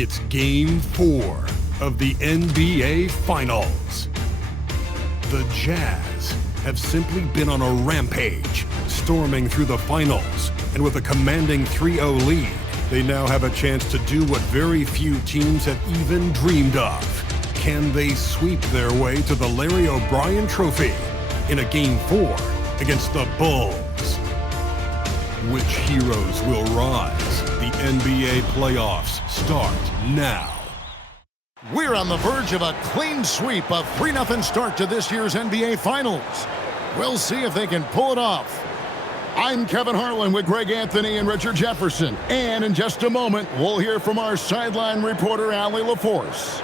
It's Game 4 of the NBA Finals. The Jazz have simply been on a rampage, storming through the finals, and with a commanding 3-0 lead, they now have a chance to do what very few teams have even dreamed of. Can they sweep their way to the Larry O'Brien Trophy in a Game 4 against the Bulls? Which heroes will rise? The NBA playoffs start now. We're on the verge of a clean sweep, a 3-0 start to this year's NBA Finals. We'll see if they can pull it off. I'm Kevin Harlan with Greg Anthony and Richard Jefferson. And in just a moment, we'll hear from our sideline reporter, Allie LaForce.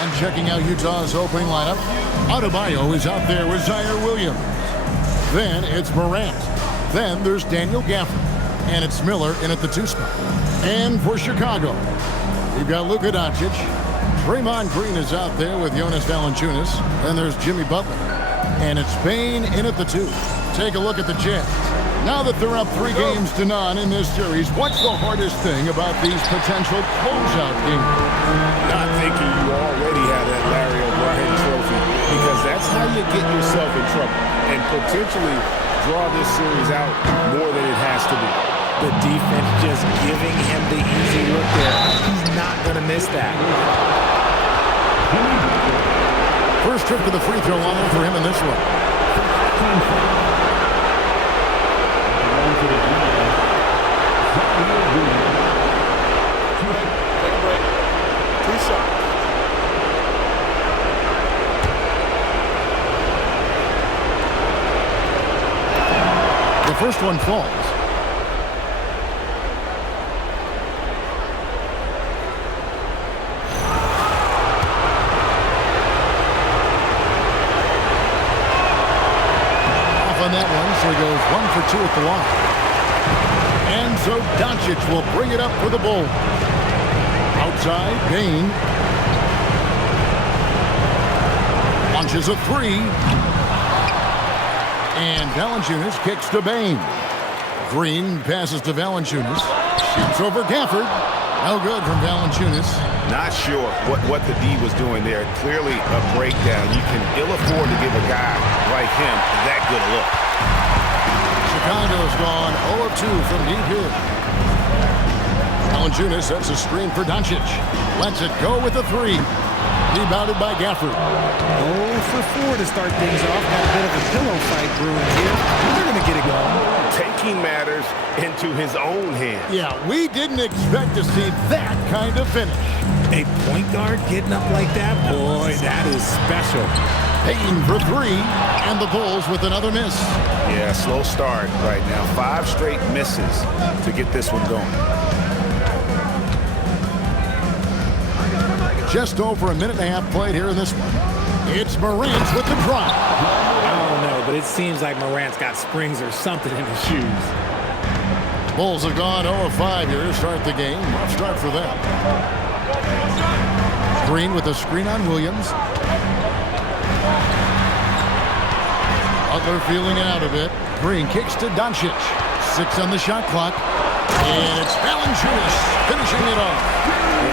And checking out Utah's opening lineup, Adebayo is out there with Zaire Williams. Then it's Morant. Then there's Daniel Gafford. And it's Miller in at the 2 spot. And for Chicago, we've got Luka Doncic. Draymond Green is out there with Jonas Valanciunas. Then there's Jimmy Butler. And it's Bane in at the 2. Take a look at the Jazz. Now that they're up 3 games to none in this series, what's the hardest thing about these potential closeout games? Not thinking you already have that Larry O'Brien trophy, because that's how you get yourself in trouble and potentially draw this series out more than it has to be. The defense just giving him the easy look there. He's not going to miss that. First trip to the free throw line for him in this one. The first one falls. On that one, so he goes 1 for 2 at the line. And so Doncic will bring it up for the Bulls. Outside, Bane. Launches a 3. And Valanciunas kicks to Bane. Green passes to Valanciunas. Shoots over Gafford. No good from Valanciunas. Not sure what the D was doing there. Clearly a breakdown. You can ill afford to give a guy like him that good a look. Chicago's gone 0 of 2 from deep here. Valanciunas sets a screen for Doncic. Lets it go with a 3. Rebounded by Gafford. 0 for 4 to start things off. Got a bit of a pillow fight brewing here. They're going to get it going. Taking matters into his own hands. Yeah, we didn't expect to see that kind of finish. A point guard getting up like that? Boy, that is special. Payton for 3, and the Bulls with another miss. Yeah, slow start right now. 5 straight misses to get this one going. Just over a minute and a half played here in this one. It's Morant with the drop. I don't know, but it seems like Morant's got springs or something in his shoes. Bulls have gone 0 of 5 here to start the game. Rough start for them. Green with a screen on Williams. Butler feeling out of it. Green kicks to Doncic. 6 on the shot clock. And it's Valanciunas finishing it off.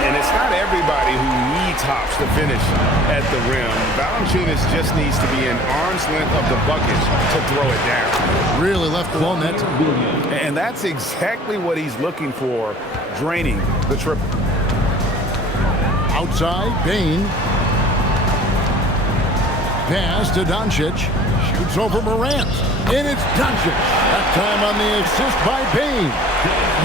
And it's not everybody who needs hops to finish at the rim. Valanciunas just needs to be an arm's length of the bucket to throw it down. Really left alone that time. And that's exactly what he's looking for, draining the triple. Outside, Bane. Pass to Doncic. Shoots over Morant. And it's Doncic. That time on the assist by Bane.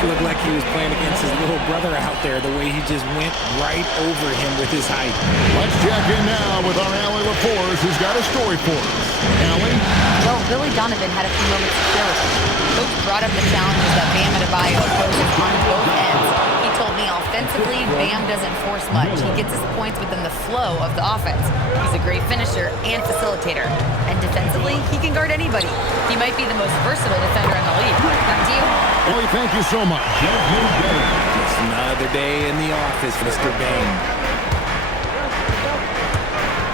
He looked like he was playing against his little brother out there, the way he just went right over him with his height. Let's check in now with our Allie LaForce, who's got a story for us. Allie? Well, Billy Donovan had a few moments to share with me. Coach brought up the challenges that Bam Adebayo poses on both ends. He told me offensively, Bam doesn't force much. He gets his points within the flow of the offense. He's a great finisher and facilitator. And defensively, he can guard anybody. He might be the most versatile defender in the league. Back to you. Allie, thank you so much. It's another day in the office, Mr. Bane.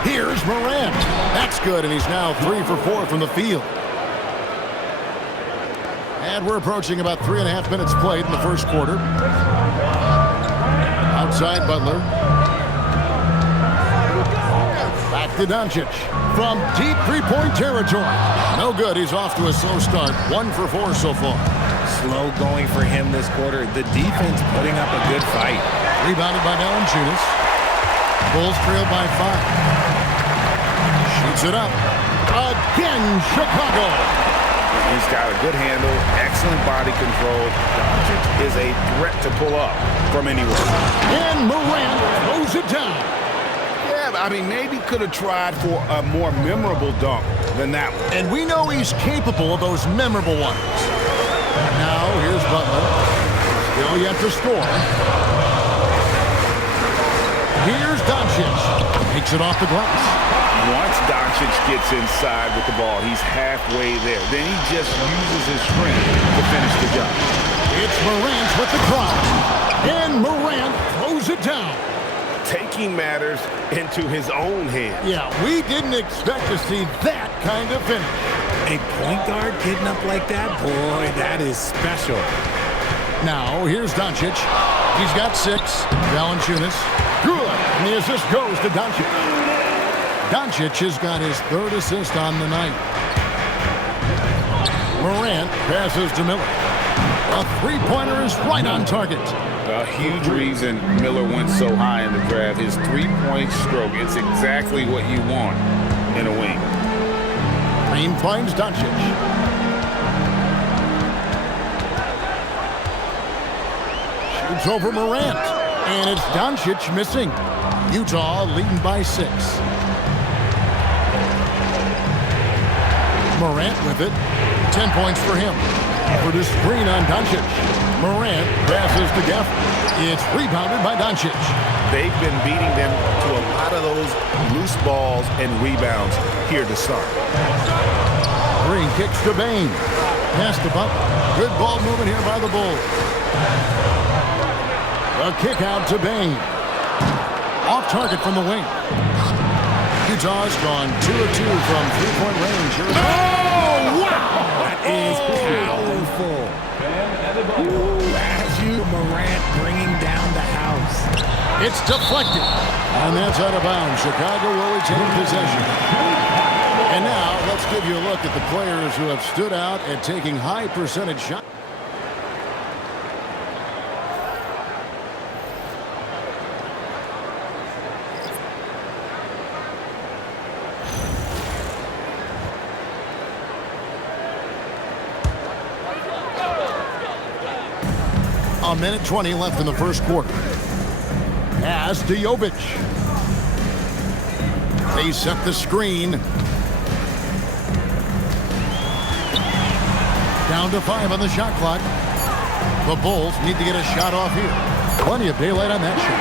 Here's Morant. That's good, and he's now 3 for 4 from the field. And we're approaching about 3.5 minutes played in the first quarter. Outside Butler. Back to Doncic. From deep three-point territory. No good. He's off to a slow start. 1 for 4 so far. Slow going for him this quarter. The defense putting up a good fight. Rebounded by Valanciunas. Bulls trail by 5. Shoots it up. Again, Chicago. He's got a good handle, excellent body control. Doncic is a threat to pull up from anywhere. And Morant throws it down. Yeah, I mean, maybe could have tried for a more memorable dunk than that one. And we know he's capable of those memorable ones. Now, here's Butler. Still yet to score. Here's Doncic. Takes it off the glass. Once Doncic gets inside with the ball, he's halfway there. Then he just uses his strength to finish the job. It's Morant with the drive. And Morant throws it down. Taking matters into his own hands. Yeah, we didn't expect to see that kind of finish. A point guard getting up like that? Boy, that is special. Now, here's Doncic. He's got 6. Valanciunas. Good. And the assist goes to Doncic. Doncic has got his 3rd assist on the night. Morant passes to Miller. A three-pointer is right on target. A huge reason Miller went so high in the draft. His three-point stroke. It's exactly what you want in a wing. Green finds Doncic. Shoots over Morant. And it's Doncic missing. Utah leading by 6. Morant with it. 10 points for him. For the screen on Doncic. Morant passes to Gafford. It's rebounded by Doncic. They've been beating them to a lot of those loose balls and rebounds here to start. Green kicks to Bane. Pass to Butler. Good ball movement here by the Bulls. A kick out to Bane. Off target from the wing. Utah's gone 2 of 2 from three-point range. Oh, wow! That is powerful. As you, Morant bringing down the house. It's deflected. And that's out of bounds. Chicago will retain possession. And now let's give you a look at the players who have stood out at taking high percentage shots. A minute 20 left in the first quarter. Pass to Jovic. They set the screen. Down to 5 on the shot clock. The Bulls need to get a shot off here. Plenty of daylight on that shot.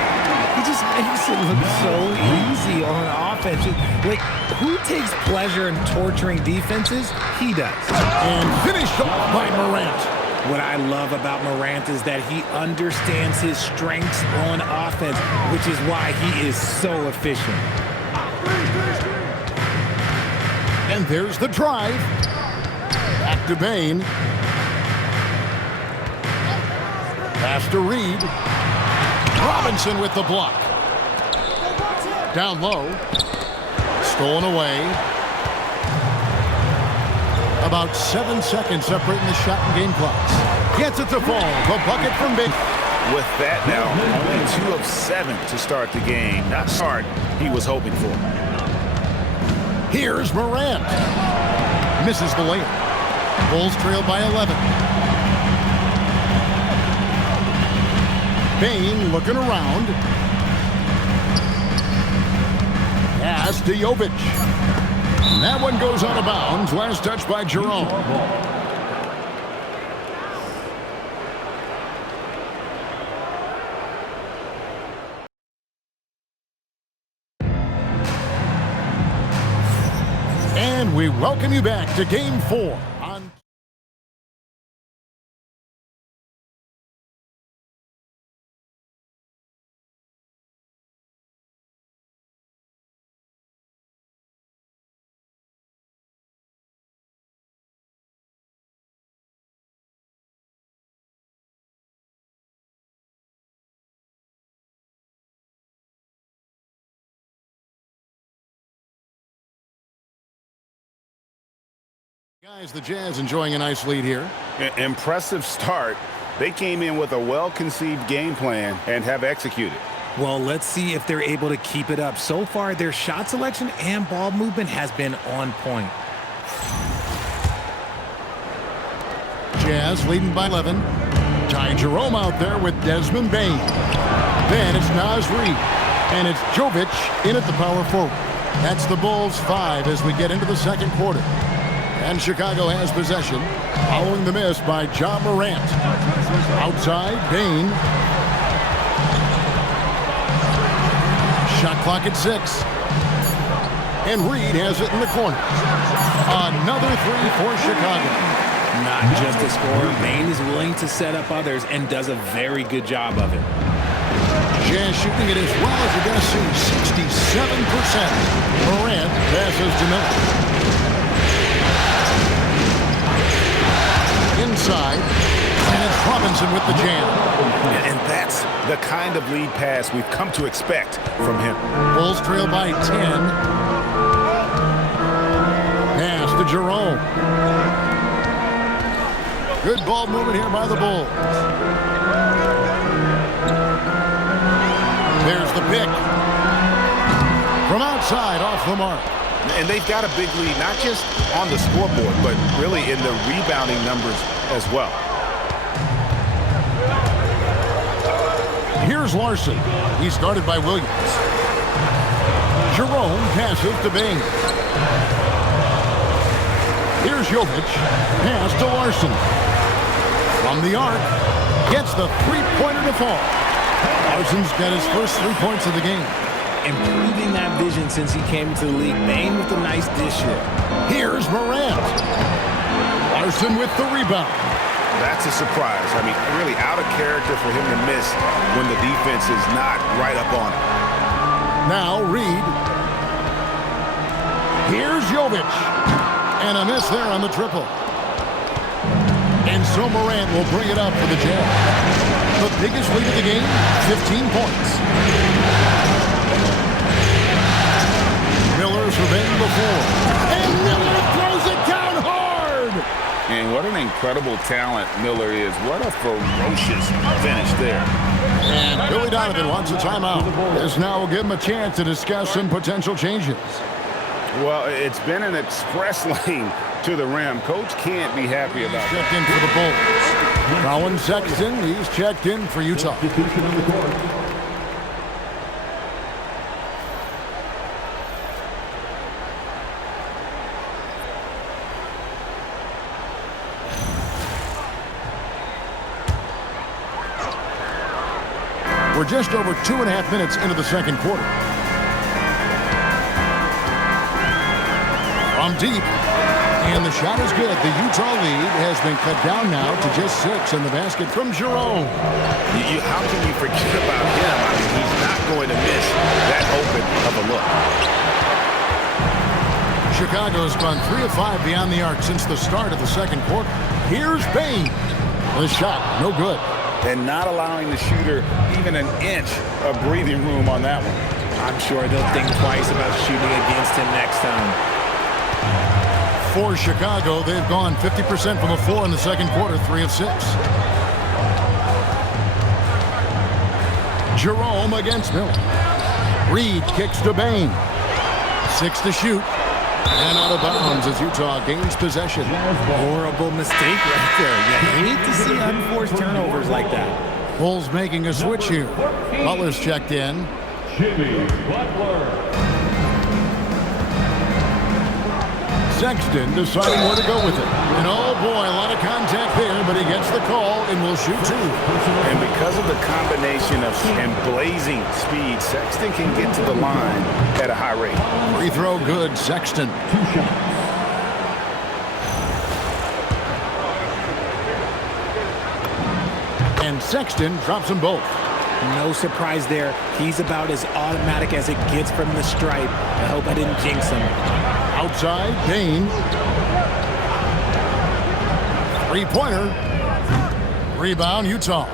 He just makes it look so easy on offense. Like, who takes pleasure in torturing defenses? He does. And finished off by Morant. What I love about Morant is that he understands his strengths on offense, which is why he is so efficient. And there's the drive. Back to Bane. Pass to Reed. Robinson with the block. Down low. Stolen away. About 7 seconds separating the shot and game clocks. Gets it to fall. The bucket from Bane. With that now, only 2 of 7 to start the game. Not start he was hoping for. Here's Morant. Misses the layup. Bulls trail by 11. Bane looking around. Pass to Jovic. That one goes out of bounds. Last touch by Jerome. And we welcome you back to Game 4. Guys, the Jazz enjoying a nice lead here. Impressive start. They came in with a well-conceived game plan and have executed. Well, let's see if they're able to keep it up. So far, their shot selection and ball movement has been on point. Jazz leading by 11. Ty Jerome out there with Desmond Bain. Then it's Naz Reid. And it's Jovic in at the power forward. That's the Bulls 5 as we get into the second quarter. And Chicago has possession, following the miss by Ja Morant. Outside, Bain. Shot clock at 6. And Reid has it in the corner. Another three for Chicago. Not just a scorer, Bain is willing to set up others and does a very good job of it. Jazz shooting it as well as you're going to see, 67%. Morant passes to Miller. Inside, and it's Robinson with the jam. And that's the kind of lead pass we've come to expect from him. Bulls trail by 10. Pass to Jerome. Good ball movement here by the Bulls. There's the pick. From outside, off the mark. And they've got a big lead, not just on the scoreboard, but really in the rebounding numbers as well. Here's Larson. He's guarded by Williams. Jerome passes to Bain. Here's Jovic. Pass to Larson. From the arc. Gets the three-pointer to fall. Larson's got his first 3 points of the game. Improving that vision since he came into the league. Bain with a nice dish here. Here's Morant. Larson with the rebound. That's a surprise. I mean, really out of character for him to miss when the defense is not right up on him. Now Reid. Here's Jovic. And a miss there on the triple. And so Morant will bring it up for the Jazz. The biggest lead of the game, 15 points. Miller surveying before. And Miller throws it down hard! And what an incredible talent Miller is. What a ferocious finish there. And Billy Donovan wants a timeout. This now will give him a chance to discuss some potential changes. Well, it's been an express lane to the rim. Coach can't be happy about it. Checked in for the Bulls. Colin Sexton, he's checked in for Utah. We're just over 2.5 minutes into the second quarter. From deep, and the shot is good. The Utah lead has been cut down now to just 6 in the basket from Jerome. How can you forget about him? I mean, he's not going to miss that open of a look. Chicago's gone 3 of 5 beyond the arc since the start of the second quarter. Here's Bain. The shot, no good. And not allowing the shooter even an inch of breathing room on that one. I'm sure they'll think twice about shooting against him next time. For Chicago, they've gone 50% from the floor in the second quarter, 3 of 6. Jerome against Miller. Reid kicks to Bain. 6 to shoot. And out of bounds as Utah gains possession. Horrible mistake right there. You hate to see unforced turnovers like that. Bulls making a switch here. Butler's checked in. Jimmy Butler. Sexton deciding where to go with it. And oh boy, a lot of contact there, but he gets the call and will shoot 2. And because of the combination of blazing speed, Sexton can get to the line at a high rate. Free throw good, Sexton. 2 shots. And Sexton drops them both. No surprise there. He's about as automatic as it gets from the stripe. I hope I didn't jinx him. Outside, Bain. Three-pointer. Rebound, Utah.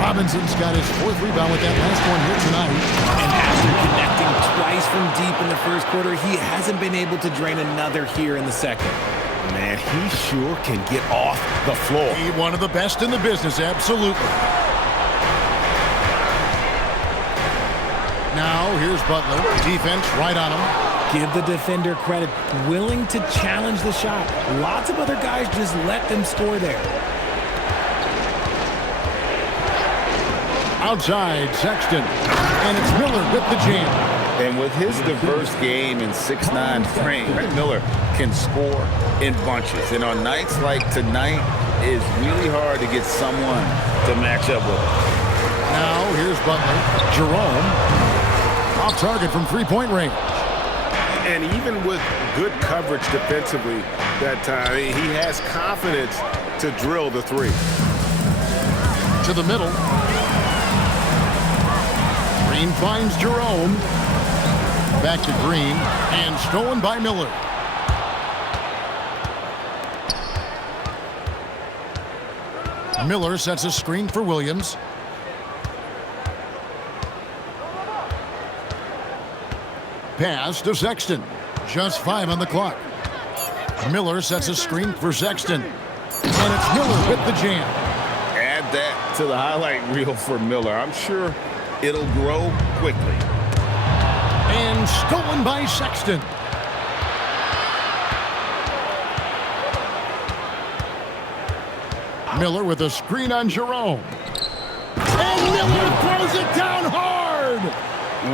Robinson's got his 4th rebound with that last one here tonight. And after connecting twice from deep in the first quarter, he hasn't been able to drain another here in the second. Man, he sure can get off the floor. He one of the best in the business, absolutely. Now, here's Butler. Defense right on him. Give the defender credit. Willing to challenge the shot. Lots of other guys just let them score there. Outside, Sexton. And it's Miller with the jam. And with his diverse game and 6'9" frame, Miller can score in bunches. And on nights like tonight, it's really hard to get someone to match up with him. Now, here's Butler. Jerome. Off target from three-point range. And even with good coverage defensively that time, he has confidence to drill the three. To the middle. Green finds Jerome. Back to Green. And stolen by Miller. Miller sets a screen for Williams. Pass to Sexton. Just 5 on the clock. Miller sets a screen for Sexton. And it's Miller with the jam. Add that to the highlight reel for Miller. I'm sure it'll grow quickly. And stolen by Sexton. Miller with a screen on Jerome. And Miller throws it down hard.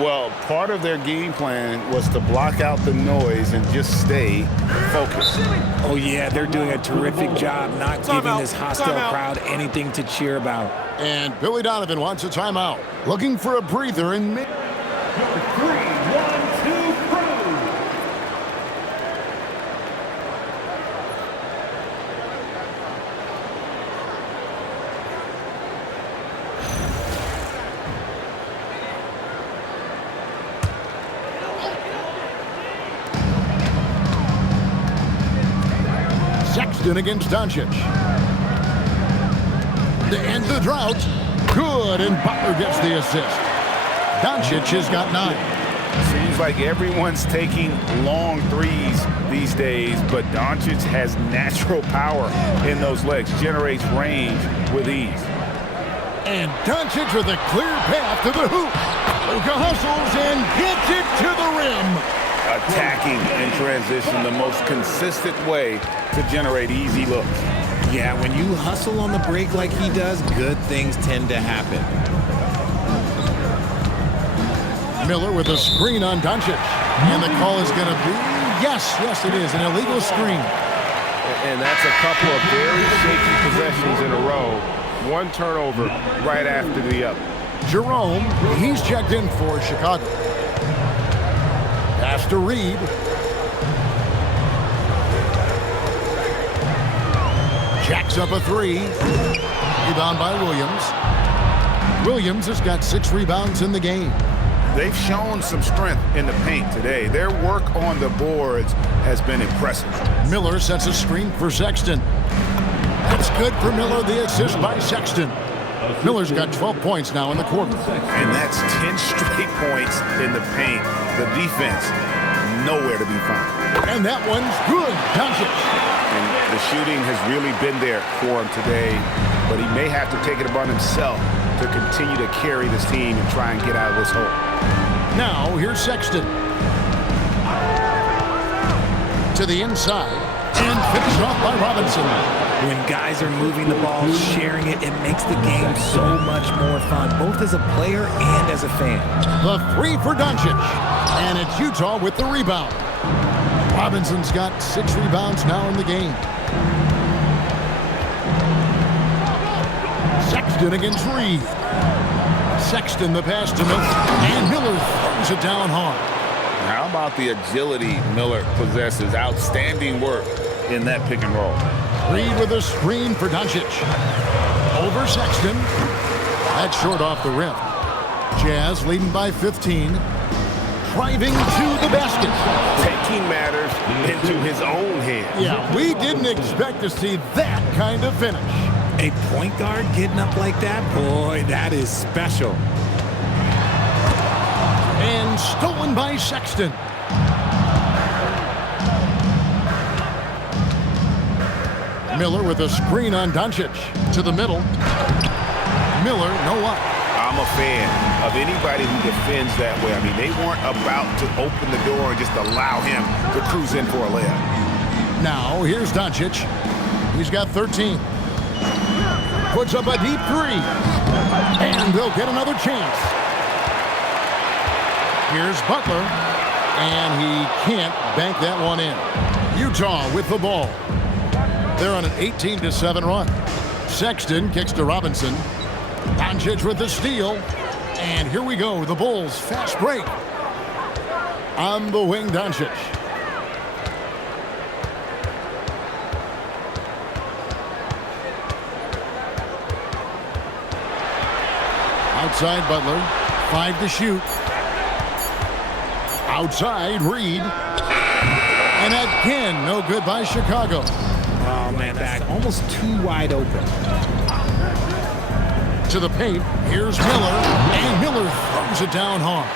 Well, part of their game plan was to block out the noise and just stay focused. Oh, yeah, they're doing a terrific job not giving this hostile crowd anything to cheer about. And Billy Donovan wants a timeout. Looking for a breather in mid. Number 3, 1, 2, prove. Sexton against Doncic. To end the drought. Good, and Butler gets the assist. Doncic has got 9. Seems like everyone's taking long threes these days, but Doncic has natural power in those legs, generates range with ease. And Doncic with a clear path to the hoop. Luka hustles and gets it to the rim. Attacking in transition, the most consistent way to generate easy looks. Yeah, when you hustle on the break like he does, good things tend to happen. Miller with a screen on Doncic. And the call is going to be, yes, it is, an illegal screen. And that's a couple of very shaky possessions in a row. One turnover right after the other. Jerome, he's checked in for Chicago. Pass to Reed. Jacks up a 3. Rebound by Williams. Williams has got 6 rebounds in the game. They've shown some strength in the paint today. Their work on the boards has been impressive. Miller sets a screen for Sexton. That's good for Miller, the assist by Sexton. Miller's got 12 points now in the quarter. And that's 10 straight points in the paint. The defense, nowhere to be found. And that one's good. Doncic. And the shooting has really been there for him today, but he may have to take it upon himself to continue to carry this team and try and get out of this hole. Now, here's Sexton. To the inside. And finished off by Robinson. When guys are moving the ball, sharing it, it makes the game so much more fun, both as a player and as a fan. The 3 for Doncic. And it's Utah with the rebound. Robinson's got 6 rebounds now in the game. Sexton against Reed. Sexton the pass to Miller. And Miller throws it down hard. How about the agility Miller possesses? Outstanding work in that pick and roll. Reed with a screen for Doncic. Over Sexton. That's short off the rim. Jazz leading by 15. Driving to the basket. Taking matters into his own hands. Yeah, we didn't expect to see that kind of finish. A point guard getting up like that, boy, that is special. And stolen by Sexton. Miller with a screen on Doncic. To the middle. Miller, no up. I'm a fan of anybody who defends that way. I mean, they weren't about to open the door and just allow him to cruise in for a layup. Now, here's Doncic. He's got 13. Puts up a deep three. And they'll get another chance. Here's Butler. And he can't bank that one in. Utah with the ball. They're on an 18-7 run. Sexton kicks to Robinson. Doncic with the steal. And here we go. The Bulls fast break. On the wing, Doncic. Outside Butler. 5 to shoot. Outside Reed. And again, no good by Chicago. Oh, man, back almost too wide open. To the paint, here's Miller, and Miller throws it down hard.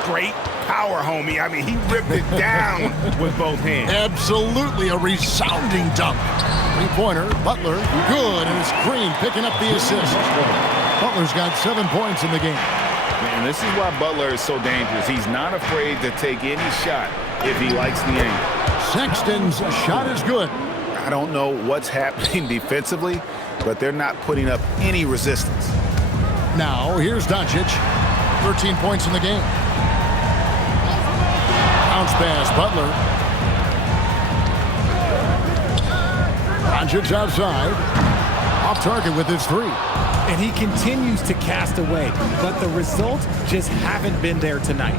Straight power, homie. I mean, he ripped it down with both hands. Absolutely a resounding dunk. Three-pointer, Butler, good, and it's Green picking up the assist. Butler's got 7 points in the game. Man, this is why Butler is so dangerous. He's not afraid to take any shot if he likes the angle. Sexton's shot is good. I don't know what's happening defensively, but they're not putting up any resistance. Now, here's Doncic. 13 points in the game. Bounce pass, Butler. Doncic outside. Off target with his three. And he continues to cast away, but the results just haven't been there tonight.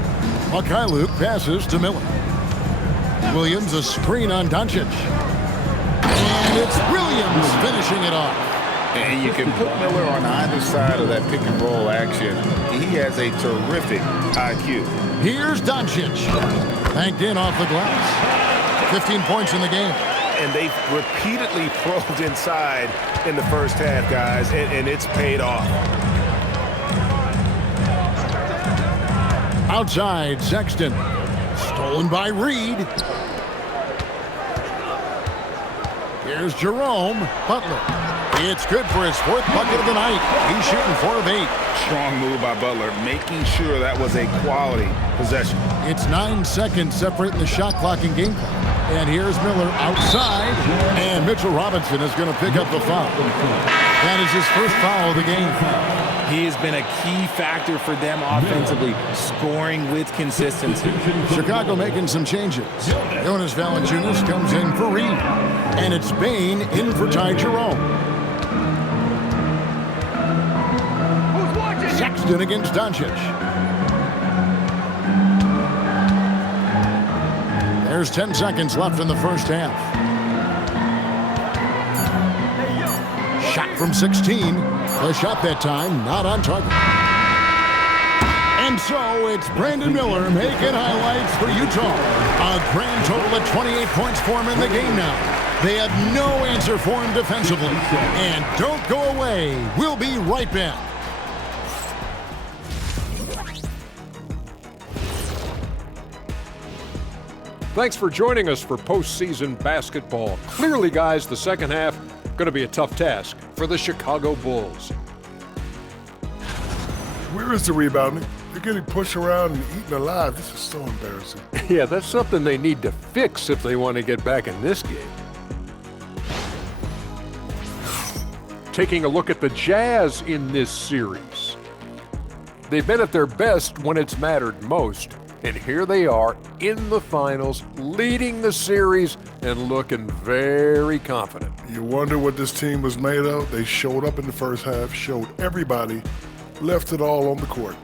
Luke passes to Miller. Williams a screen on Doncic. And it's Williams finishing it off. And you can put Miller on either side of that pick and roll action. He has a terrific IQ. Here's Doncic. Banked in off the glass. 15 points in the game. And they've repeatedly probed inside in the first half, guys, and it's paid off. Outside, Sexton. Stolen by Reed. Here's Jerome. Butler. It's good for his 4th bucket of the night. He's shooting 4 of 8. Strong move by Butler, making sure that was a quality possession. It's 9 seconds separating the shot clock and game clock. And here's Miller outside. And Mitchell Robinson is going to pick up the foul. That is his first foul of the game. He has been a key factor for them offensively, scoring with consistency. Chicago making some changes. Jonas Valanciunas comes in for Reed. And it's Bane in for Ty Jerome. Sexton against Doncic. There's 10 seconds left in the first half. Shot from 16. The shot that time not on target. And so it's Brandon Miller making highlights for Utah. A grand total of 28 points for him in the game now. They have no answer for him defensively. And don't go away. We'll be right back. Thanks for joining us for postseason basketball. Clearly, guys, the second half going to be a tough task for the Chicago Bulls. Where is the rebounding? They're getting pushed around and eaten alive. This is so embarrassing. Yeah, that's something they need to fix if they want to get back in this game. Taking a look at the Jazz in this series. They've been at their best when it's mattered most. And here they are in the finals, leading the series and looking very confident. You wonder what this team was made of? They showed up in the first half, showed everybody, left it all on the court.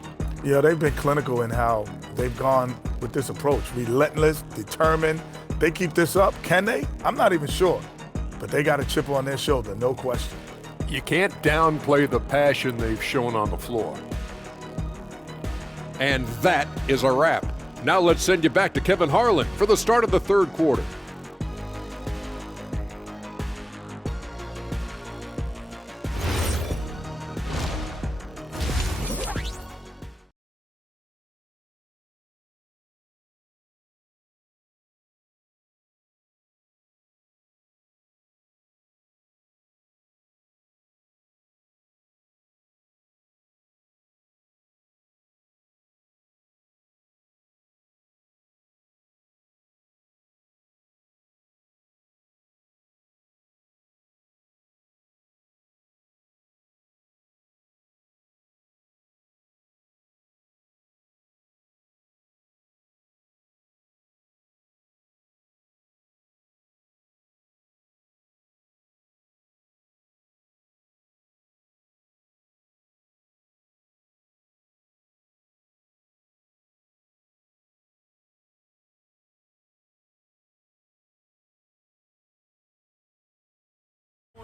Yeah, they've been clinical in how they've gone with this approach. Relentless, determined. They keep this up. Can they? I'm not even sure. But they got a chip on their shoulder, no question. You can't downplay the passion they've shown on the floor. And that is a wrap. Now let's send you back to Kevin Harlan for the start of the third quarter.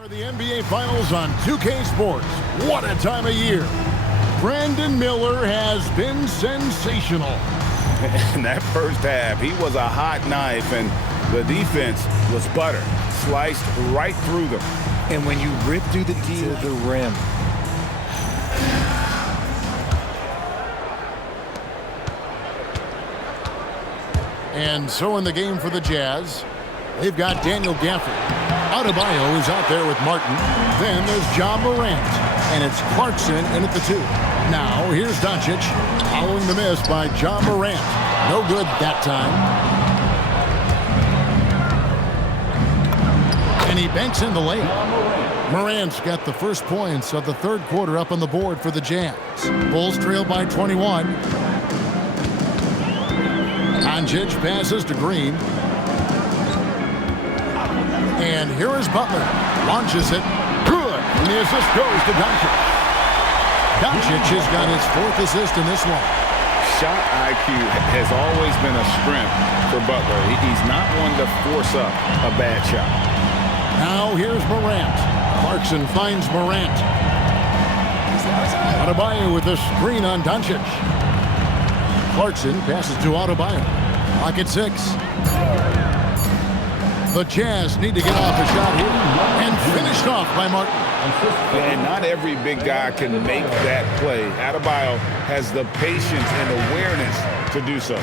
are the NBA Finals on 2K Sports. What a time of year. Brandon Miller has been sensational. In that first half, he was a hot knife, and the defense was butter, sliced right through them. And when you rip through the D to the rim. And so in the game for the Jazz, they've got Daniel Gafford. Adebayo is out there with Martin. Then there's John Morant. And it's Clarkson in at the 2. Now here's Doncic, following the miss by John Morant. No good that time. And he banks in the layup. Morant's got the first points of the third quarter up on the board for the Jazz. Bulls trail by 21. Doncic passes to Green. And here is Butler. Launches it. Good. And the assist goes to Doncic. Doncic has got his 4th assist in this one. Shot IQ has always been a strength for Butler. He's not one to force up a bad shot. Now here's Morant. Clarkson finds Morant. Adebayo with a screen on Doncic. Clarkson passes to Adebayo. Clock at 6. The Jazz need to get off a shot here. And finished off by Martin. And not every big guy can make that play. Adebayo has the patience and awareness to do so.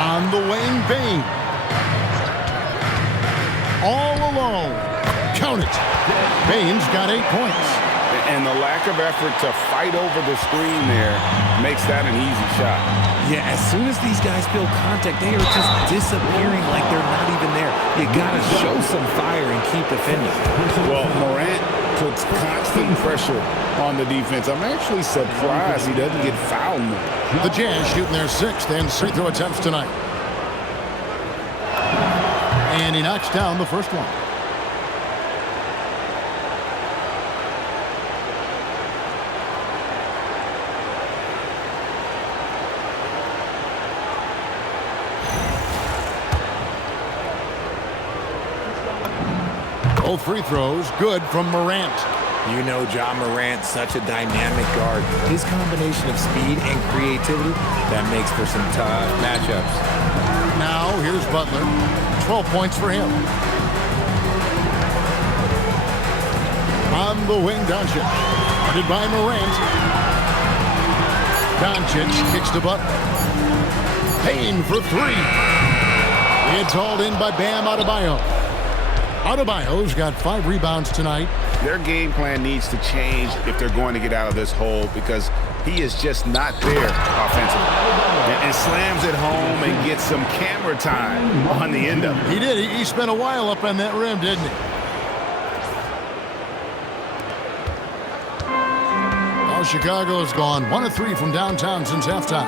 On the wing, Bane. All alone. Count it. Bane's got 8 points. And the lack of effort to fight over the screen there makes that an easy shot. Yeah, as soon as these guys feel contact, they are just disappearing like they're not even there. You got to show some fire and keep defending. Well, Morant puts constant pressure on the defense. I'm actually surprised he doesn't get fouled more. The Jazz shooting their 6th and free throw attempts tonight. And he knocks down the first one. Both free throws good from Morant. You know John Morant's such a dynamic guard. His combination of speed and creativity, that makes for some tough matchups. Now here's Butler. 12 points for him. On the wing, Doncic. Guarded by Morant. Doncic kicks to Butler. Payne for 3. It's hauled in by Bam Adebayo. Adebayo's got 5 rebounds tonight. Their game plan needs to change if they're going to get out of this hole, because he is just not there offensively. And slams it home and gets some camera time on the end of it. He did. He spent a while up on that rim, didn't he? Now Chicago has gone 1 of 3 from downtown since halftime.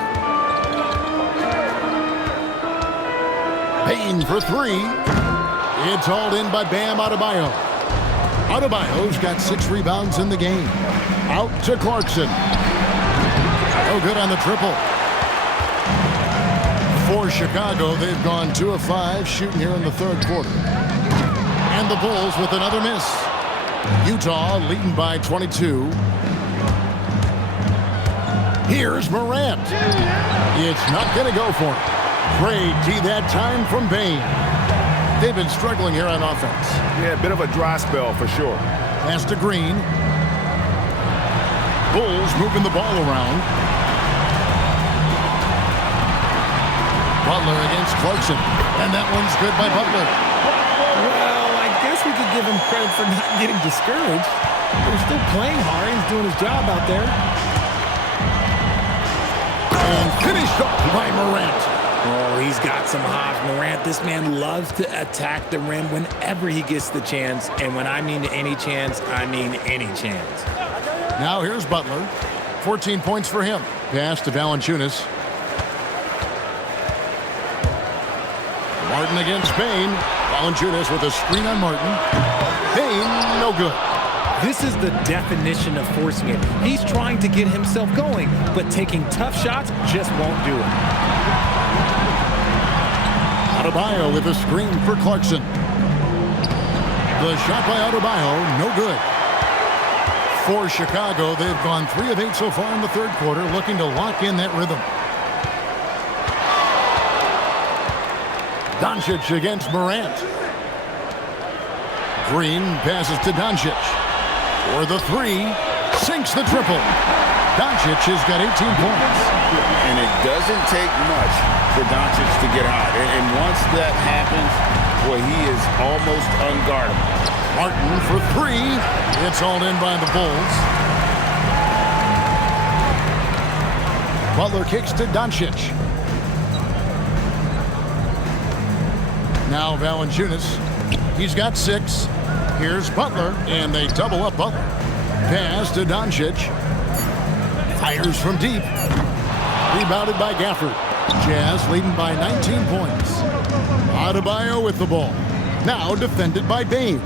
Payne for 3. It's hauled in by Bam Adebayo. Adebayo's got 6 rebounds in the game. Out to Clarkson. No good on the triple. For Chicago, they've gone 2 of 5 shooting here in the third quarter. And the Bulls with another miss. Utah leading by 22. Here's Morant. It's not going to go for him. Great D that time from Bane. They've been struggling here on offense. Yeah, a bit of a dry spell for sure. Pass to Green. Bulls moving the ball around. Butler against Clarkson. And that one's good by Butler. Well, I guess we could give him credit for not getting discouraged. They're still playing hard. He's doing his job out there. And finished off by Morant. Oh, he's got some hops. Morant, this man loves to attack the rim whenever he gets the chance. And when I mean any chance, I mean any chance. Now here's Butler. 14 points for him. Pass to Valanciunas. Martin against Payne. Valanciunas with a screen on Martin. Payne, no good. This is the definition of forcing it. He's trying to get himself going, but taking tough shots just won't do it. Adebayo with a screen for Clarkson. The shot by Adebayo, no good. For Chicago, they've gone 3 of 8 so far in the third quarter, looking to lock in that rhythm. Doncic against Morant. Green passes to Doncic. For the 3, sinks the triple. Doncic has got 18 points. And it doesn't take much for Doncic to get hot. And once that happens, boy, he is almost unguardable. Martin for 3. It's hauled in by the Bulls. Butler kicks to Doncic. Now Valanciunas. He's got 6. Here's Butler, and they double up Butler. Pass to Doncic. Fires from deep. Rebounded by Gafford. Jazz leading by 19 points. Adebayo with the ball. Now defended by Bane.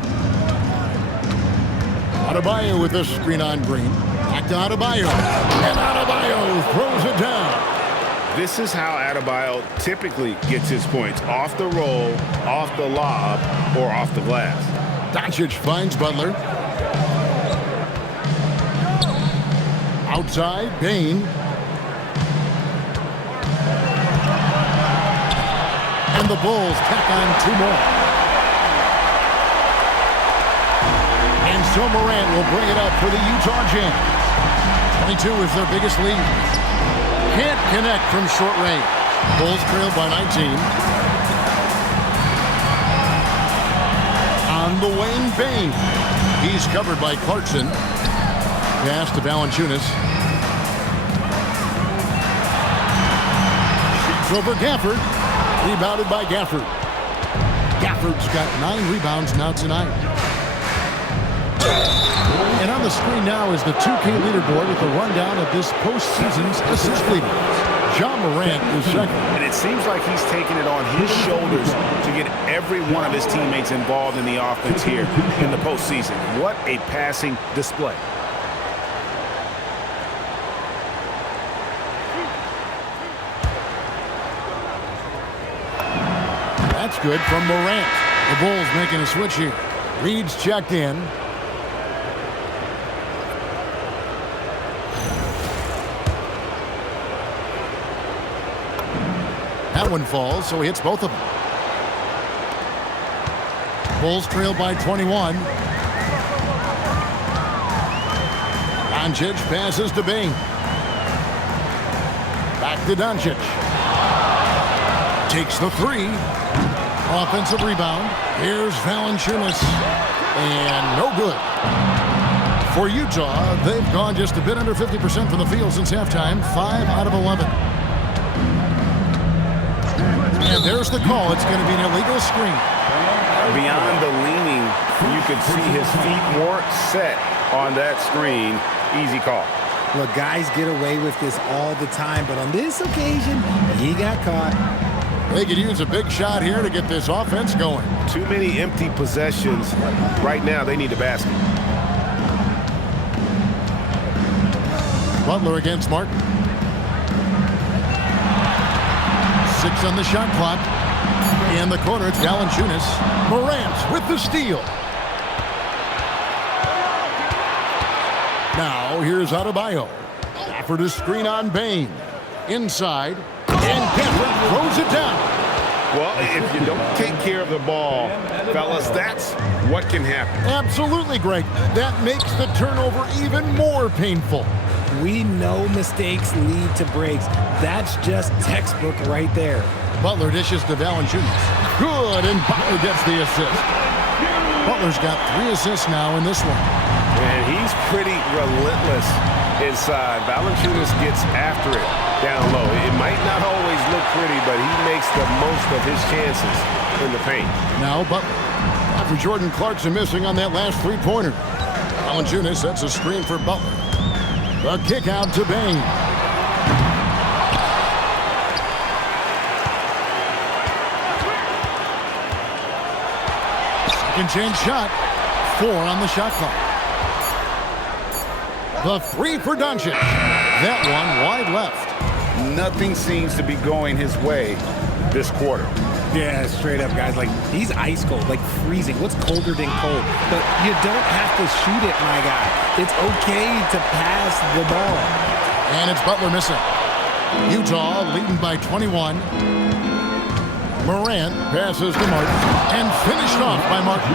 Adebayo with a screen on Green. Back to Adebayo. And Adebayo throws it down. This is how Adebayo typically gets his points. Off the roll, off the lob, or off the glass. Doncic finds Butler. Outside, Bane. And the Bulls tack on 2 more. And so Morant will bring it up for the Utah Jazz. 22 is their biggest lead. Can't connect from short range. Bulls trail by 19. On the wing, Bane. He's covered by Clarkson. Pass to Valanciunas. Shoots over Gafford. Rebounded by Gafford. Gafford's got 9 rebounds now tonight. And on the screen now is the 2K leaderboard with a rundown of this postseason's assist leaders. Ja Morant is second. And it seems like he's taking it on his shoulders to get every one of his teammates involved in the offense here in the postseason. What a passing display. That's good from Morant. The Bulls making a switch here. Reed's checked in. That one falls, so he hits both of them. Bulls trail by 21. Doncic passes to Bane. Back to Doncic. Takes the 3. Offensive rebound. Here's Valanciunas. And no good. For Utah, they've gone just a bit under 50% from the field since halftime. 5 out of 11. And there's the call. It's going to be an illegal screen. Beyond the leaning, you could see his feet weren't set on that screen. Easy call. Look, guys get away with this all the time, but on this occasion, he got caught. They could use a big shot here to get this offense going. Too many empty possessions. Right now, they need a basket. Butler against Martin. 6 on the shot clock. In the corner, it's Valanciunas. Morant with the steal. Now, here's Adebayo. Gafford is screen on Bane. Inside. And Gafford throws it down. Well, if you don't take care of the ball, fellas, that's what can happen. Absolutely, Greg. That makes the turnover even more painful. We know mistakes lead to breaks. That's just textbook right there. Butler dishes to Valanciunas. Good, and Butler gets the assist. Butler's got 3 assists now in this one. And he's pretty relentless inside. Valanciunas gets after it down low. It might not always look pretty, but he makes the most of his chances in the paint. Now Butler. After Jordan Clarkson missing on that last 3-pointer. Valanciunas sets a screen for Butler. The kick out to Bane. Second chance shot. 4 on the shot clock. The 3 for Doncic. That one wide left. Nothing seems to be going his way this quarter. Yeah, straight up, guys. Like, he's ice cold, like freezing. What's colder than cold? But you don't have to shoot it, my guy. It's okay to pass the ball. And it's Butler missing. Utah leading by 21. Morant passes to Martin and finished off by Martin.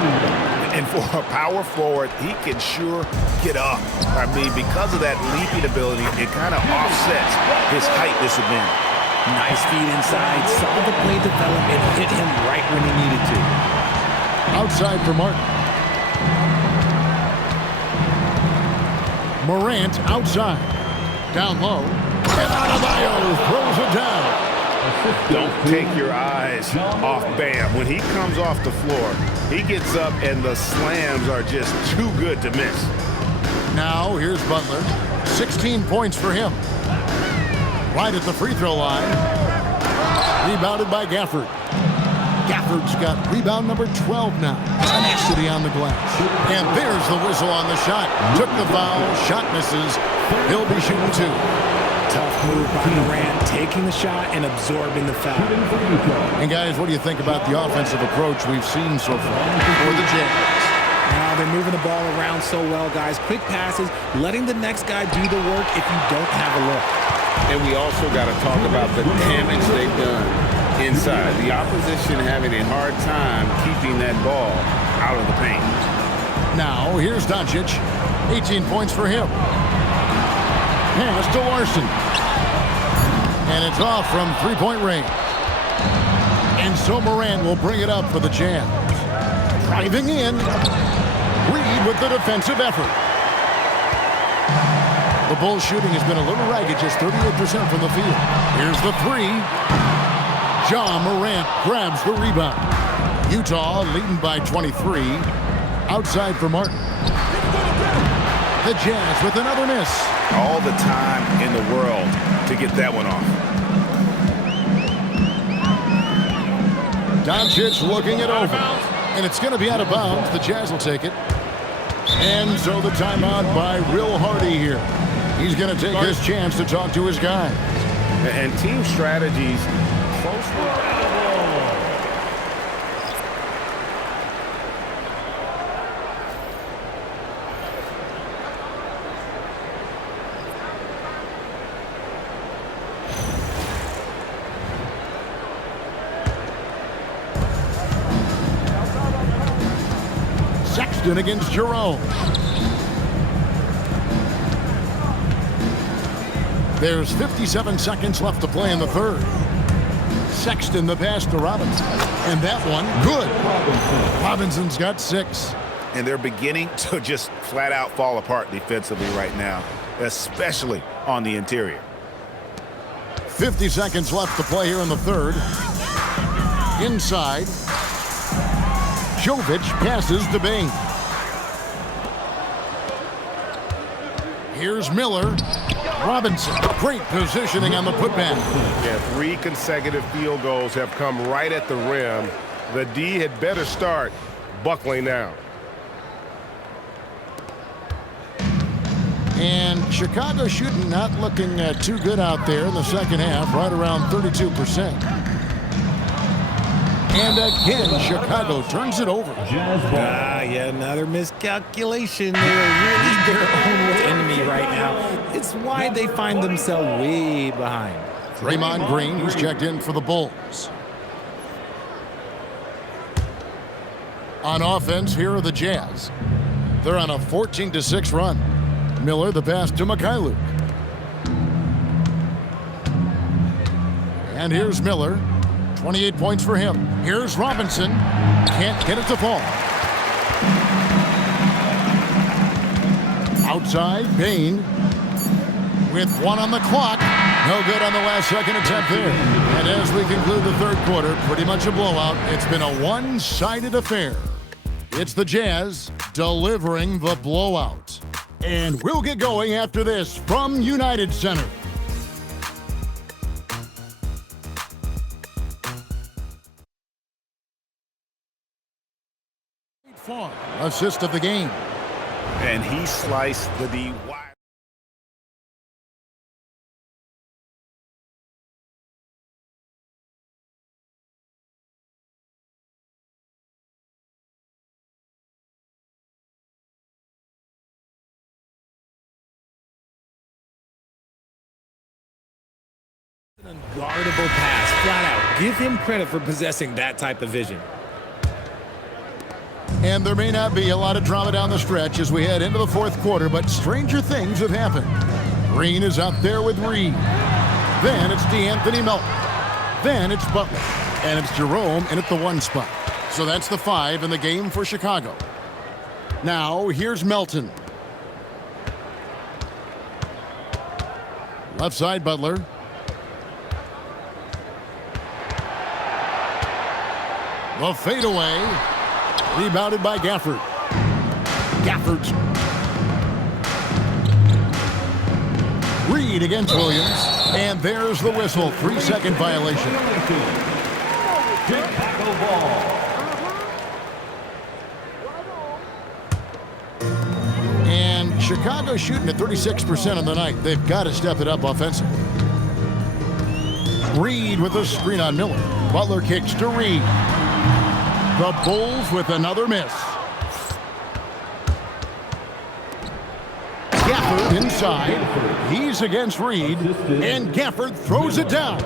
And for a power forward, he can sure get up. I mean, because of that leaping ability, it kind of offsets his height disadvantage. Nice feed inside, saw the play develop and hit him right when he needed to. Outside for Martin. Morant outside. Down low. And Adebayo throws it down. Don't take your eyes off Bam. When he comes off the floor, he gets up and the slams are just too good to miss. Now here's Butler. 16 points for him. Right at the free throw line. Rebounded by Gafford. Gafford's got rebound number 12 now. Tenacity on the glass. And there's the whistle on the shot. Took the foul. Shot misses. He'll be shooting 2. Tough move by Durant, taking the shot and absorbing the foul. And guys, what do you think about the offensive approach we've seen so far for the Jazz? Now they're moving the ball around so well, guys. Quick passes, letting the next guy do the work if you don't have a look. And we also got to talk about the damage they've done inside. The opposition having a hard time keeping that ball out of the paint. Now, here's Doncic. 18 points for him. Pass to Larson. And it's off from three-point range. And so Morant will bring it up for the Jazz. Driving in. Reed with the defensive effort. The Bulls shooting has been a little ragged, just 38% from the field. Here's the three. Ja Morant grabs the rebound. Utah leading by 23. Outside for Martin. The Jazz with another miss. All the time in the world to get that one off. Doncic looking it over. And it's going to be out of bounds. The Jazz will take it. And so the timeout by Will Hardy here. He's going to take his chance to talk to his guys. And team strategies closely. Sexton against Jerome. There's 57 seconds left to play in the third. Sexton the pass to Robinson. And that one, good. Robinson's got 6. And they're beginning to just flat out fall apart defensively right now, especially on the interior. 50 seconds left to play here in the third. Inside. Jovic passes to Bain. Here's Miller. Robinson, great positioning on the putback. Yeah, 3 consecutive field goals have come right at the rim. The D had better start buckling down. And Chicago shooting not looking too good out there in the second half, right around 32%. And again, Chicago turns it over. Yeah, another miscalculation. They're really their own enemy right now. It's why they find themselves way behind. Draymond Green, who's checked in for the Bulls. On offense, here are the Jazz. They're on a 14-6 run. Miller, the pass to Mikhailuk. And here's Miller. 28 points for him. Here's Robinson. Can't get it to fall. Outside, Bain. With 1 on the clock. No good on the last second attempt there. And as we conclude the third quarter, pretty much a blowout. It's been a one-sided affair. It's the Jazz delivering the blowout. And we'll get going after this from United Center. Assist of the game. And he sliced the D wide. Unguardable pass, flat out. Give him credit for possessing that type of vision. And there may not be a lot of drama down the stretch as we head into the fourth quarter, but stranger things have happened. Green is out there with Reed. Then it's DeAnthony Melton. Then it's Butler. And it's Jerome in at the 1 spot. So that's the 5 in the game for Chicago. Now, here's Melton. Left side, Butler. The fadeaway. Rebounded by Gafford. Gafford's. Reed against Williams. And there's the whistle. 3-second violation. And Chicago shooting at 36% on the night. They've got to step it up offensively. Reed with a screen on Miller. Butler kicks to Reed. The Bulls with another miss. Gafford inside. He's against Reed. And Gafford throws it down.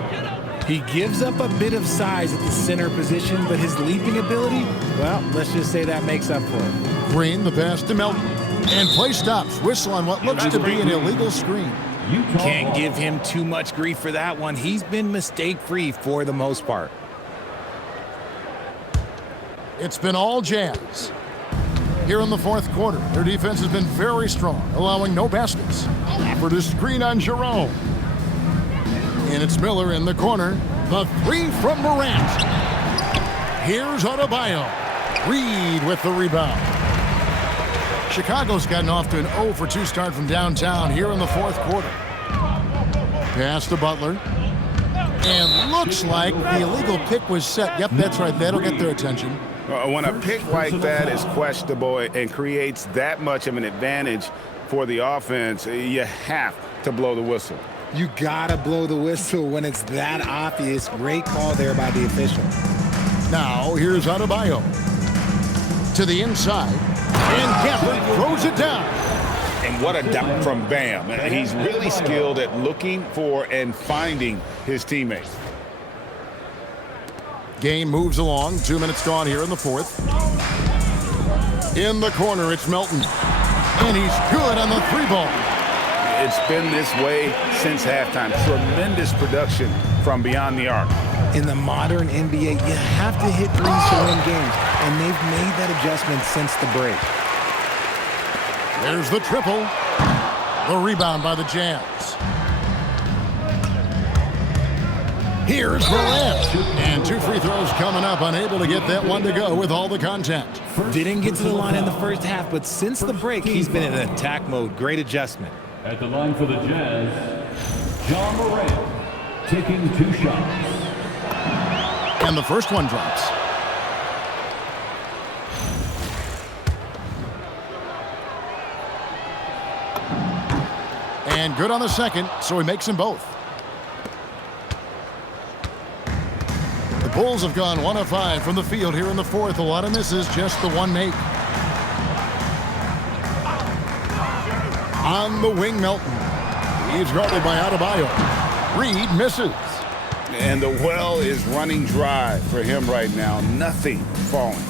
He gives up a bit of size at the center position, but his leaping ability, well, let's just say that makes up for it. Green, the pass to Melton. And play stops. Whistle on what looks to be an illegal screen. Can't give him too much grief for that one. He's been mistake-free for the most part. It's been all Jazz. Here in the fourth quarter, their defense has been very strong, allowing no baskets. For the screen on Jerome. And it's Miller in the corner. The 3 from Morant. Here's Adebayo. Reed with the rebound. Chicago's gotten off to an 0 for 2 start from downtown here in the fourth quarter. Pass to Butler. And looks like the illegal pick was set. Yep, that's right. That'll get their attention. When a pick like that is questionable and creates that much of an advantage for the offense, you have to blow the whistle. You gotta blow the whistle when it's that obvious. Great call there by the official. Now, here's Adebayo. To the inside. And Gafford throws it down. And what a dunk from Bam. He's really skilled at looking for and finding his teammates. Game moves along. 2 minutes gone here in the fourth. In the corner, it's Melton. And he's good on the 3-ball. It's been this way since halftime. Tremendous production from beyond the arc. In the modern NBA, you have to hit threes to win games, and they've made that adjustment since the break. There's the triple. The rebound by the Jazz. Here's Morant. And 2 free throws coming up, unable to get that one to go with all the contact. Didn't get to the line in the first half, but since the break, he's been in attack mode. Great adjustment. At the line for the Jazz, John Morant taking 2 shots. And the first one drops. And good on the second, so he makes them both. The Bulls have gone 1 of 5 from the field here in the fourth. A lot of misses, just the one make. On the wing, Melton. He's guarded by Adebayo. Reed misses. And the well is running dry for him right now. Nothing falling.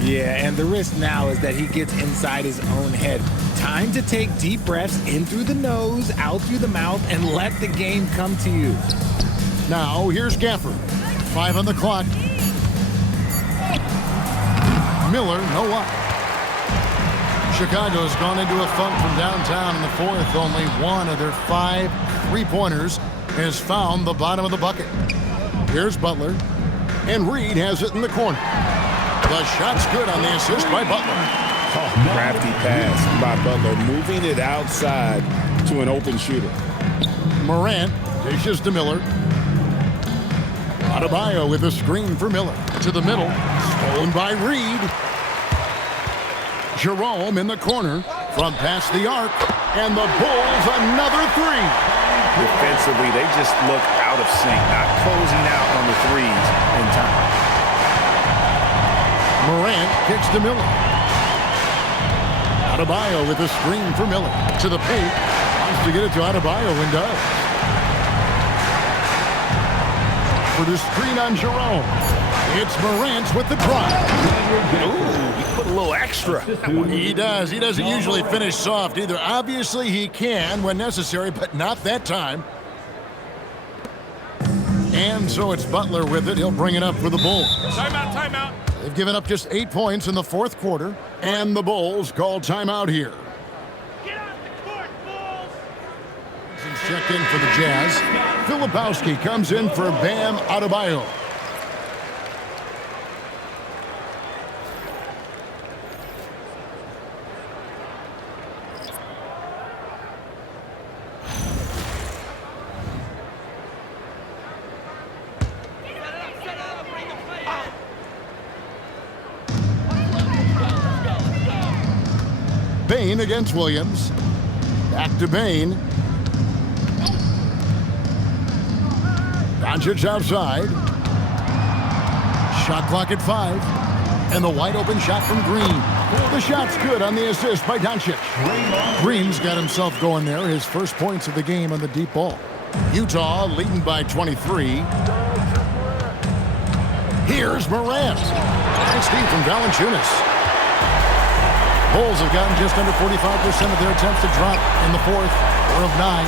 Yeah, and the risk now is that he gets inside his own head. Time to take deep breaths in through the nose, out through the mouth, and let the game come to you. Now, here's Gafford. 5 on the clock. Miller, no luck. Chicago's gone into a funk from downtown in the fourth. Only 1 of their 5 3-pointers has found the bottom of the bucket. Here's Butler. And Reed has it in the corner. The shot's good on the assist by Butler. Oh, crafty pass by Butler, moving it outside to an open shooter. Morant dishes to Miller. Adebayo with a screen for Miller. To the middle. Stolen by Reed. Jerome in the corner. From past the arc. And the Bulls another 3. Defensively, they just look out of sync, not closing out on the threes in time. Morant kicks to Miller. Adebayo with a screen for Miller. To the paint. Wants to get it to Adebayo and does. Offered a screen on Jerome. It's Morant with the drive. Ooh, he put a little extra. He does. He doesn't usually finish soft either. Obviously, he can when necessary, but not that time. And so it's Butler with it. He'll bring it up for the Bulls. Timeout. They've given up just 8 points in the fourth quarter, and the Bulls call timeout here. Get off the court, Bulls! Checked in for the Jazz. Filipowski comes in for Bam Adebayo. Bain against Williams. Back to Bain. Doncic outside. Shot clock at 5. And the wide open shot from Green. The shot's good on the assist by Doncic. Green's got himself going there. His first points of the game on the deep ball. Utah leading by 23. Here's Morant. Nice feed from Valanciunas. Bulls have gotten just under 45% of their attempts to drop in the fourth, 4 of 9.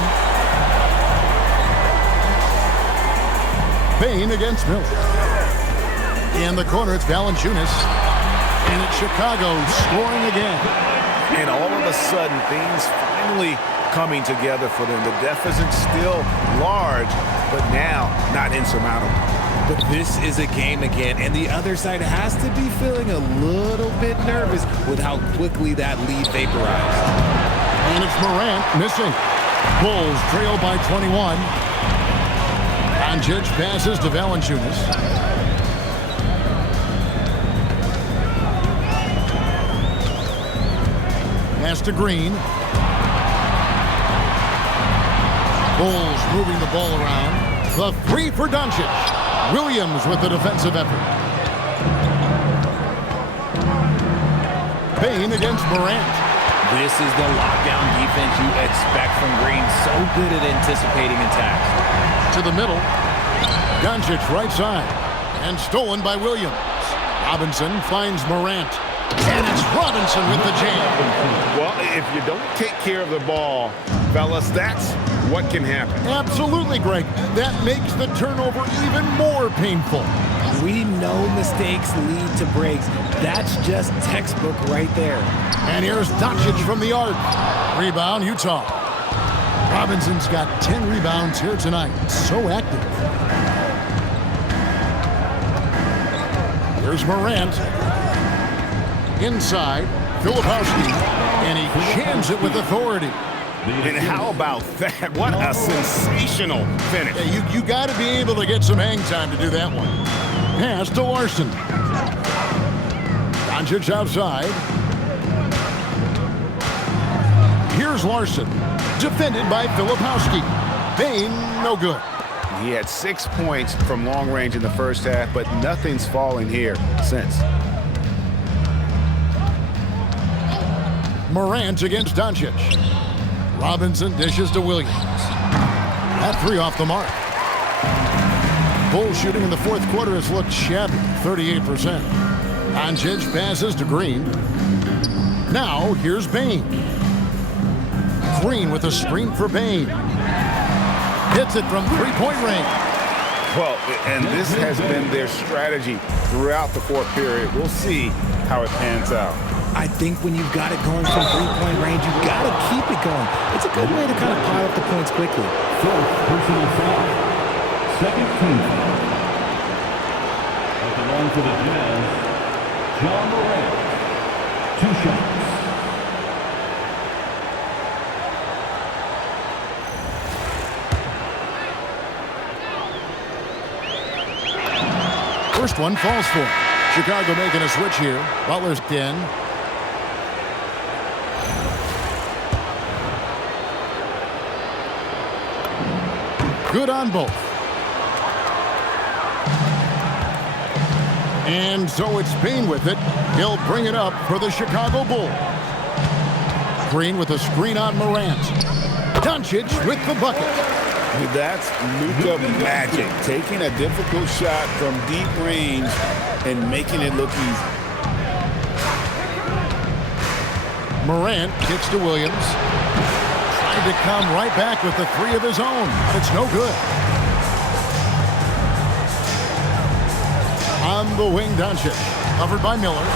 Bain against Miller. In the corner, it's Valanciunas. And it's Chicago scoring again. And all of a sudden, things finally coming together for them. The deficit's still large, but now not insurmountable. But this is a game again, and the other side has to be feeling a little bit nervous with how quickly that lead vaporized. And it's Morant missing. Bulls trail by 21. Doncic passes to Valanciunas. Pass to Green. Bulls moving the ball around. The 3 for Doncic. Williams with the defensive effort. Bain against Morant. This is the lockdown defense you expect from Green. So good at anticipating attacks. To the middle. Doncic right side. And stolen by Williams. Robinson finds Morant. And it's Robinson with the jam. Well, if you don't take care of the ball, fellas, that's what can happen. Absolutely, Greg. That makes the turnover even more painful. We know mistakes lead to breaks. That's just textbook right there. And here's Doncic from the arc. Rebound, Utah. Robinson's got 10 rebounds here tonight. So active. Here's Morant. Inside, Filipowski. And he jams it with authority. And how about that? What a sensational finish. Yeah, you got to be able to get some hang time to do that one. Pass to Larson. Doncic outside. Here's Larson. Defended by Filipowski. Bain, no good. He had 6 points from long range in the first half, but nothing's falling here since. Morant against Doncic. Robinson dishes to Williams. That 3 off the mark. Bulls shooting in the fourth quarter has looked shabby, 38%. Doncic passes to Green. Now here's Bain. Green with a screen for Bain. Hits it from three-point range. Well, and this has been their strategy throughout the fourth period. We'll see how it pans out. I think when you've got it going from three-point range, you've got to keep it going. It's a good way to kind of pile up the points quickly. Fourth personal foul. Second team foul. At the line for the Jazz, John Morant. 2 shots. First one falls for him. Chicago making a switch here. Butler's in. Good on both. And so it's Bain with it. He'll bring it up for the Chicago Bulls. Green with a screen on Morant. Doncic with the bucket. That's Luka magic, taking a difficult shot from deep range and making it look easy. Morant kicks to Williams. Trying to come right back with the three of his own, but it's no good. On the wing, Doncic, covered by Miller.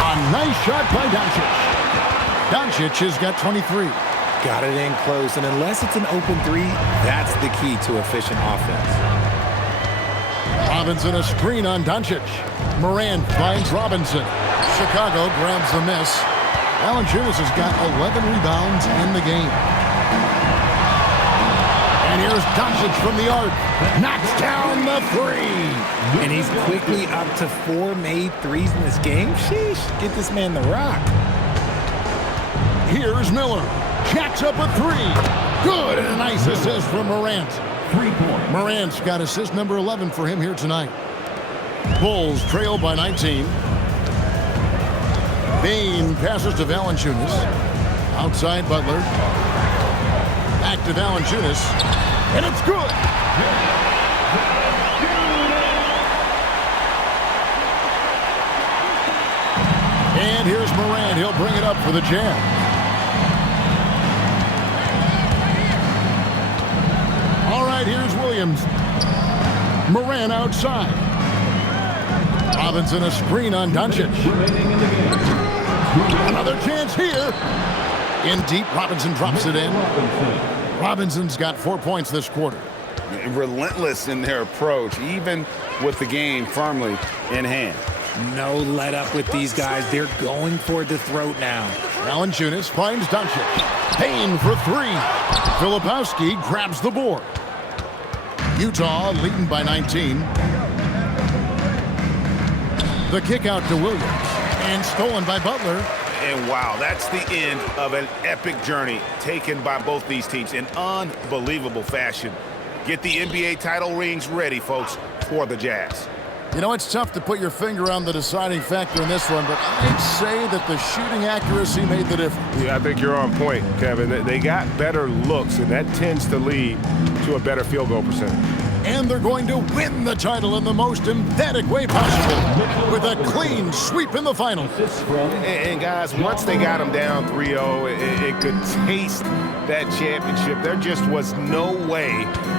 A nice shot by Doncic. Doncic has got 23. Got it in close, and unless it's an open three, that's the key to efficient offense. Robinson a screen on Doncic. Morant finds Robinson. Chicago grabs the miss. Valanciunas has got 11 rebounds in the game. And here's Doncic from the arc. Knocks down the three. And he's quickly up to 4 made threes in this game. Sheesh, get this man the rock. Here's Miller. Jacks up a three. Good, and a nice assist from Morant. 3 points. Morant's got assist number 11 for him here tonight. Bulls trail by 19. Bain passes to Valanciunas. Outside Butler. Back to Valanciunas. And it's good. And here's Morant. He'll bring it up for the Jazz. All right, here's Williams. Morant outside. Robinson a screen on Doncic. Another chance here. In deep, Robinson drops it in. Robinson's got 4 points this quarter. Relentless in their approach, even with the game firmly in hand. No let up with these guys. They're going for the throat now. Valanciunas finds Doncic. Payne for three. Filipowski grabs the board. Utah leading by 19. The kick out to Williams. And stolen by Butler. And wow, that's the end of an epic journey taken by both these teams in unbelievable fashion. Get the NBA title rings ready, folks, for the Jazz. You know, it's tough to put your finger on the deciding factor in this one, but I'd say that the shooting accuracy made the difference. Yeah, I think you're on point, Kevin. They got better looks, and that tends to lead to a better field goal percentage. And they're going to win the title in the most emphatic way possible with a clean sweep in the finals. And guys, once they got them down 3-0, it could taste that championship. There just was no way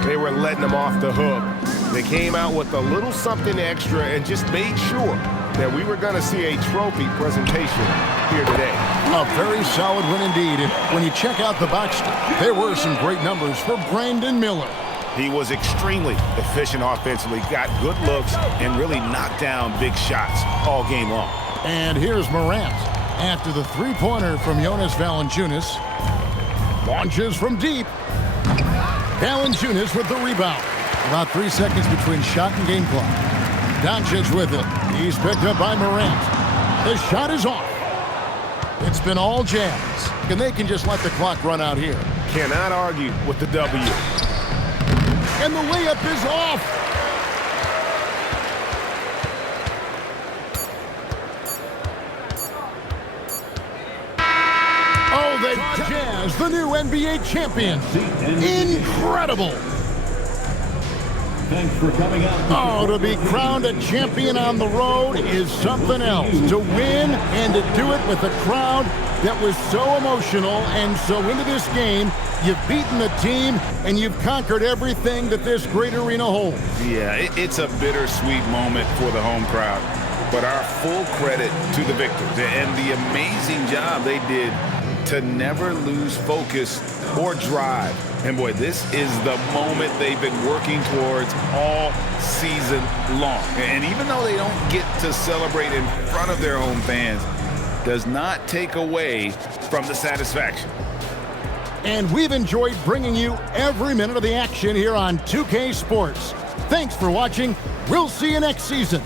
they were letting them off the hook. They came out with a little something extra and just made sure that we were going to see a trophy presentation here today. A very solid win indeed. And when you check out the box score, there were some great numbers for Brandon Miller. He was extremely efficient offensively, got good looks, and really knocked down big shots all game long. And here's Morant. After the three-pointer from Jonas Valanciunas. Launches from deep. Valanciunas with the rebound. About 3 seconds between shot and game clock. Doncic with it. He's picked up by Morant. The shot is off. It's been all Jazz. And they can just let the clock run out here. Cannot argue with the W. And the layup is off. Oh, the Jazz, the new NBA champions. Incredible. Thanks for coming out. Oh, to be crowned a champion on the road is something else. To win and to do it with a crowd that was so emotional and so into this game. You've beaten the team, and you've conquered everything that this great arena holds. Yeah, it's a bittersweet moment for the home crowd. But our full credit to the victors and the amazing job they did to never lose focus or drive. And boy, this is the moment they've been working towards all season long. And even though they don't get to celebrate in front of their home fans, does not take away from the satisfaction. And we've enjoyed bringing you every minute of the action here on 2K Sports. Thanks for watching. We'll see you next season.